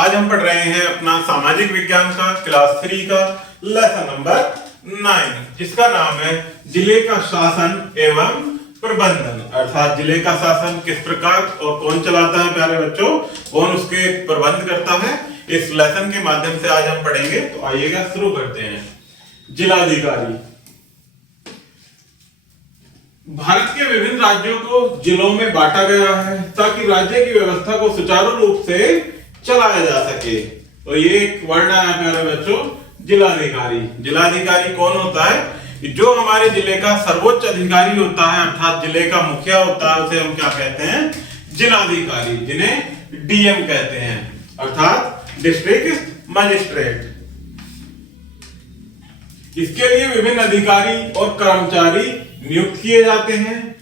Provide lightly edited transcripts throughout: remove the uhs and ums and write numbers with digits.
आज हम पढ़ रहे हैं अपना सामाजिक विज्ञान का क्लास 3 का लेसन नंबर 9, जिसका नाम है जिले का शासन एवं प्रबंधन। अर्थात जिले का शासन किस प्रकार और कौन चलाता है प्यारे बच्चों, कौन उसके प्रबंध करता है, इस लेसन के माध्यम से आज हम पढ़ेंगे। तो आइएगा शुरू करते हैं। जिलाधिकारी। भारत के विभिन्न राज्यों को जिलों में बांटा गया है ताकि राज्य की व्यवस्था को सुचारू रूप से चलाया जा सके। तो ये एक वर्ड है प्यारे बच्चों, जिलाधिकारी। जिलाधिकारी कौन होता है? जो हमारे जिले का सर्वोच्च अधिकारी होता है, अर्थात जिले का मुखिया होता है, उसे हम क्या कहते हैं? जिलाधिकारी, जिन्हें डीएम कहते हैं, अर्थात डिस्ट्रिक्ट मजिस्ट्रेट। इसके लिए विभिन्न अधिकारी और कर्मचारी नियुक्त किए जाते हैं।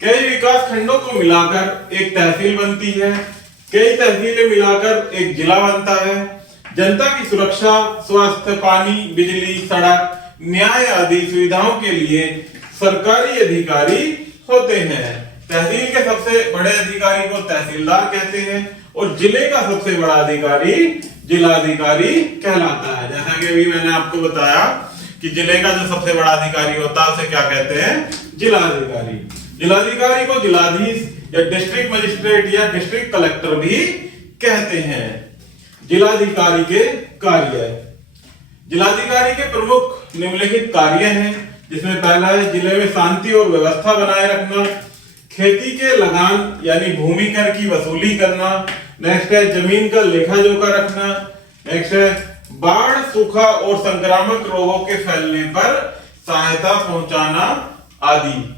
कई विकास खंडों को मिलाकर एक तहसील बनती है, कई तहसीलें मिलाकर एक जिला बनता है। जनता की सुरक्षा, स्वास्थ्य, पानी, बिजली, सड़क, न्याय आदि सुविधाओं के लिए सरकारी अधिकारी होते हैं। तहसील के सबसे बड़े अधिकारी को तहसीलदार कहते हैं और जिले का सबसे बड़ा अधिकारी जिलाधिकारी कहलाता है। जैसा कि अभी मैंने आपको बताया कि जिले का जो सबसे बड़ा अधिकारी होता है उसे क्या कहते हैं? जिलाधिकारी। जिलाधिकारी को जिलाधीश या डिस्ट्रिक्ट मजिस्ट्रेट या डिस्ट्रिक्ट कलेक्टर भी कहते हैं। जिलाधिकारी के कार्य। जिलाधिकारी के प्रमुख निम्नलिखित कार्य हैं, जिसमें पहला है जिले में शांति और व्यवस्था बनाए रखना, खेती के लगान यानी भूमि कर की वसूली करना, नेक्स्ट है जमीन का लेखा जोखा रखना, नेक्स्ट है बाढ़, सूखा और संक्रामक रोगों के फैलने पर सहायता पहुंचाना आदि।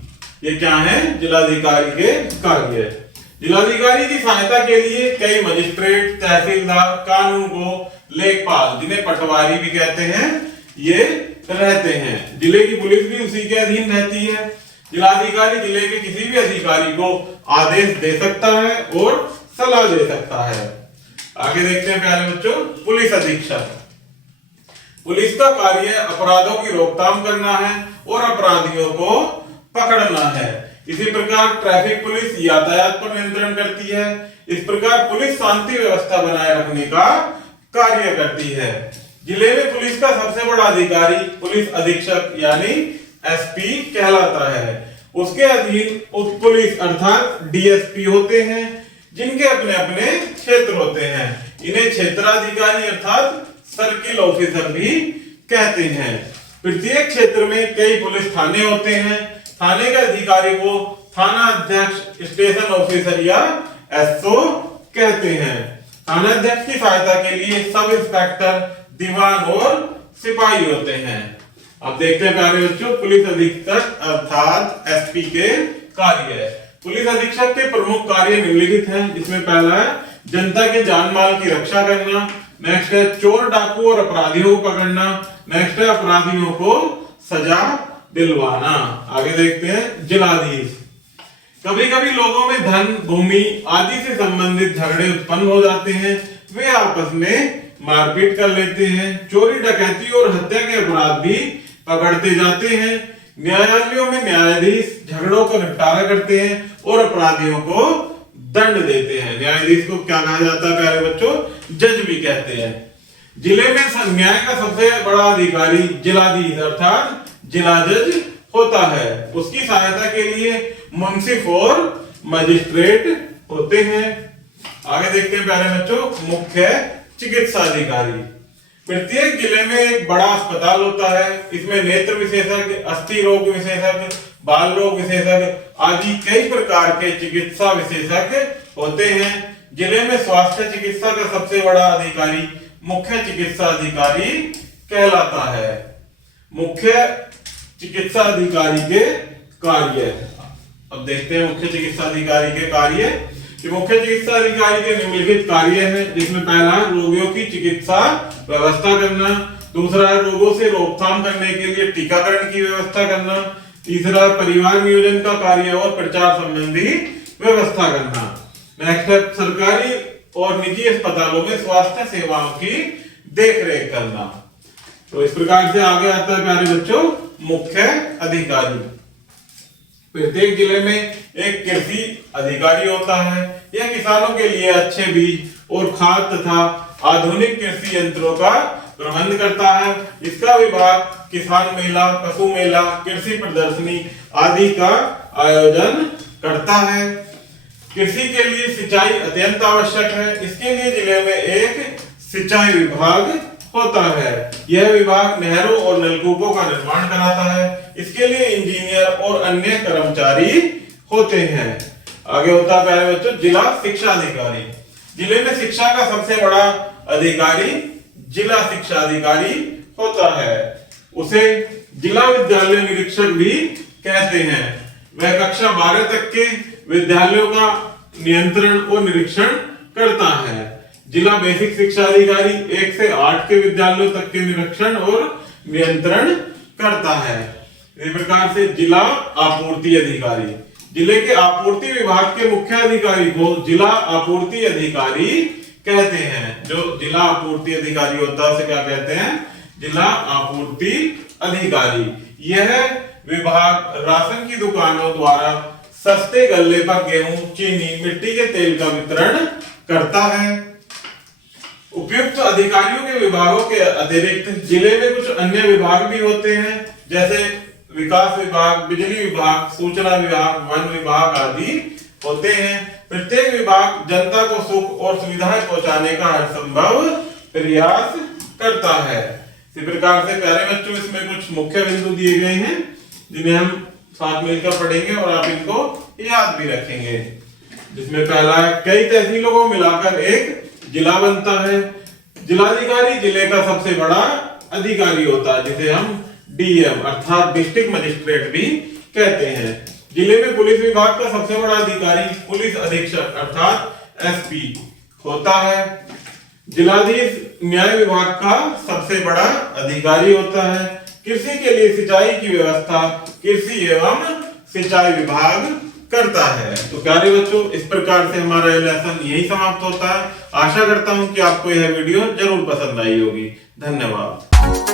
ये क्या है? जिलाधिकारी के कार्य। जिलाधिकारी की सहायता के लिए कई मजिस्ट्रेट, तहसीलदार, कानूनगो, लेखपाल, जिन्हें पटवारी भी कहते हैं, ये रहते हैं। जिले की पुलिस भी उसी के अधीन रहती है। जिलाधिकारी जिले के किसी भी अधिकारी को आदेश दे सकता है और सलाह दे सकता है। आगे देखते हैं प्यारे बच्चों, पुलिस अधीक्षक। पुलिस का कार्य अपराधों की रोकथाम करना है और अपराधियों को पकड़ना है। इसी प्रकार ट्रैफिक पुलिस यातायात पर नियंत्रण करती है। इस प्रकार पुलिस शांति व्यवस्था बनाए रखने का कार्य करती है। जिले में पुलिस का सबसे बड़ा अधिकारी पुलिस अधीक्षक यानी एसपी कहलाता है। उसके अधीन उप पुलिस अर्थात डीएसपी होते हैं, जिनके अपने अपने क्षेत्र होते हैं। इन्हें क्षेत्राधिकारी अर्थात सर्किल ऑफिसर भी कहते हैं। प्रत्येक क्षेत्र में कई पुलिस थाने होते हैं। थाने के अधिकारी को थाना अध्यक्ष, स्टेशन ऑफिसर या एसओ कहते हैं। थाना अध्यक्ष की सहायता के लिए सब इंस्पेक्टर, दीवान और सिपाही होते हैं। अब देखते हैं प्यारे बच्चों पुलिस अधीक्षक अर्थात एसपी के कार्य। पुलिस अधीक्षक के प्रमुख कार्य निम्नलिखित हैं, जिसमें पहला है जनता के जान माल की रक्षा करना, नेक्स्ट है चोर, डाकू और अपराधियों को पकड़ना, नेक्स्ट है अपराधियों को सजा दिलवाना। आगे देखते हैं जिलाधीश। कभी कभी लोगों में धन, भूमि आदि से संबंधित झगड़े उत्पन्न हो जाते हैं। वे आपस में मारपीट कर लेते हैं। चोरी, डकैती और हत्या के अपराध भी पकड़ते जाते हैं। न्यायालयों में न्यायाधीश झगड़ों का निपटारा करते हैं और अपराधियों को दंड देते हैं। न्यायाधीश को क्या कहा जाता है प्यारे बच्चों? जज भी कहते हैं। जिले में न्याय का सबसे बड़ा अधिकारी जिलाधीश अर्थात जिला जज होता है। उसकी सहायता के लिए मुंसिफ और मजिस्ट्रेट होते हैं। आगे देखते हैं प्यारे बच्चों मुख्य चिकित्सा अधिकारी। प्रत्येक जिले में एक बड़ा अस्पताल होता है। इसमें नेत्र विशेषज्ञ, अस्थि रोग विशेषज्ञ, बाल रोग विशेषज्ञ आदि कई प्रकार के चिकित्सा विशेषज्ञ होते हैं। जिले में स्वास्थ्य चिकित्सा का सबसे बड़ा अधिकारी मुख्य चिकित्सा अधिकारी कहलाता है। मुख्य चिकित्सा अधिकारी के कार्य। अब देखते हैं मुख्य चिकित्सा अधिकारी के कार्य। कि मुख्य चिकित्सा अधिकारी के निम्नलिखित कार्य हैं, जिसमें पहला है रोगियों की चिकित्सा व्यवस्था करना, दूसरा है रोगों से रोकथाम करने के लिए टीकाकरण की व्यवस्था करना, तीसरा परिवार नियोजन का कार्य और प्रचार संबंधी व्यवस्था करना, नेक्स्ट है सरकारी और निजी अस्पतालों में स्वास्थ्य सेवाओं की देखरेख करना। तो इस प्रकार से आगे आता है प्यारे बच्चों मुख्य अधिकारी। प्रत्येक जिले में एक कृषि अधिकारी होता है। यह किसानों के लिए अच्छे बीज और खाद तथा आधुनिक कृषि यंत्रों का प्रबंध करता है। इसका विभाग किसान मेला, पशु मेला, कृषि प्रदर्शनी आदि का आयोजन करता है। कृषि के लिए सिंचाई अत्यंत आवश्यक है। इसके लिए जिले में एक सिंचाई विभाग होता है। यह विभाग नहरों और नलकूपों का निर्माण कराता है। इसके लिए इंजीनियर और अन्य कर्मचारी होते हैं। आगे होता है प्यारे बच्चों जिला शिक्षा अधिकारी। जिले में शिक्षा का सबसे बड़ा अधिकारी जिला शिक्षा अधिकारी होता है। उसे जिला विद्यालय निरीक्षक भी कहते हैं। वह कक्षा 12 तक के विद्यालयों का नियंत्रण और निरीक्षण करता है। जिला बेसिक शिक्षा अधिकारी 1 से 8 के विद्यालयों तक के निरीक्षण और नियंत्रण करता है। इस प्रकार से जिला आपूर्ति अधिकारी, जिले के आपूर्ति विभाग के मुख्य अधिकारी को जिला आपूर्ति अधिकारी कहते हैं। जो जिला आपूर्ति अधिकारी होता है उसे क्या कहते हैं? जिला आपूर्ति अधिकारी। यह विभाग राशन की दुकानों द्वारा सस्ते गल्ले पर गेहूं, चीनी, मिट्टी के तेल का वितरण करता है। उपयुक्त अधिकारियों के विभागों के अतिरिक्त जिले में कुछ अन्य विभाग भी होते हैं, जैसे विकास विभाग, बिजली विभाग, सूचना विभाग, वन विभाग आदि होते हैं। प्रत्येक विभाग जनता को सुख और सुविधाएं पहुंचाने का हर संभव प्रयास करता है। इसी प्रकार से प्यारे बच्चों इसमें कुछ मुख्य बिंदु दिए गए हैं जिन्हें हम साथ मिलकर पढ़ेंगे और आप इनको याद भी रखेंगे। जिसमें पहला है कई तहसीलों को मिलाकर एक जिला बनता है। जिलाधिकारी जिले का सबसे बड़ा अधिकारी होता है, जिसे हम डीएम अर्थात डिस्ट्रिक्ट मजिस्ट्रेट भी कहते हैं। जिले में पुलिस विभाग का सबसे बड़ा अधिकारी पुलिस अधीक्षक अर्थात एसपी होता है। जिलाधीश न्याय विभाग का सबसे बड़ा अधिकारी होता है। कृषि के लिए सिंचाई की व्यवस्था कृषि एवं सिंचाई विभाग करता है। तो प्यारे बच्चों इस प्रकार से हमारा यह लेसन यही समाप्त होता है। आशा करता हूं कि आपको यह वीडियो जरूर पसंद आई होगी। धन्यवाद।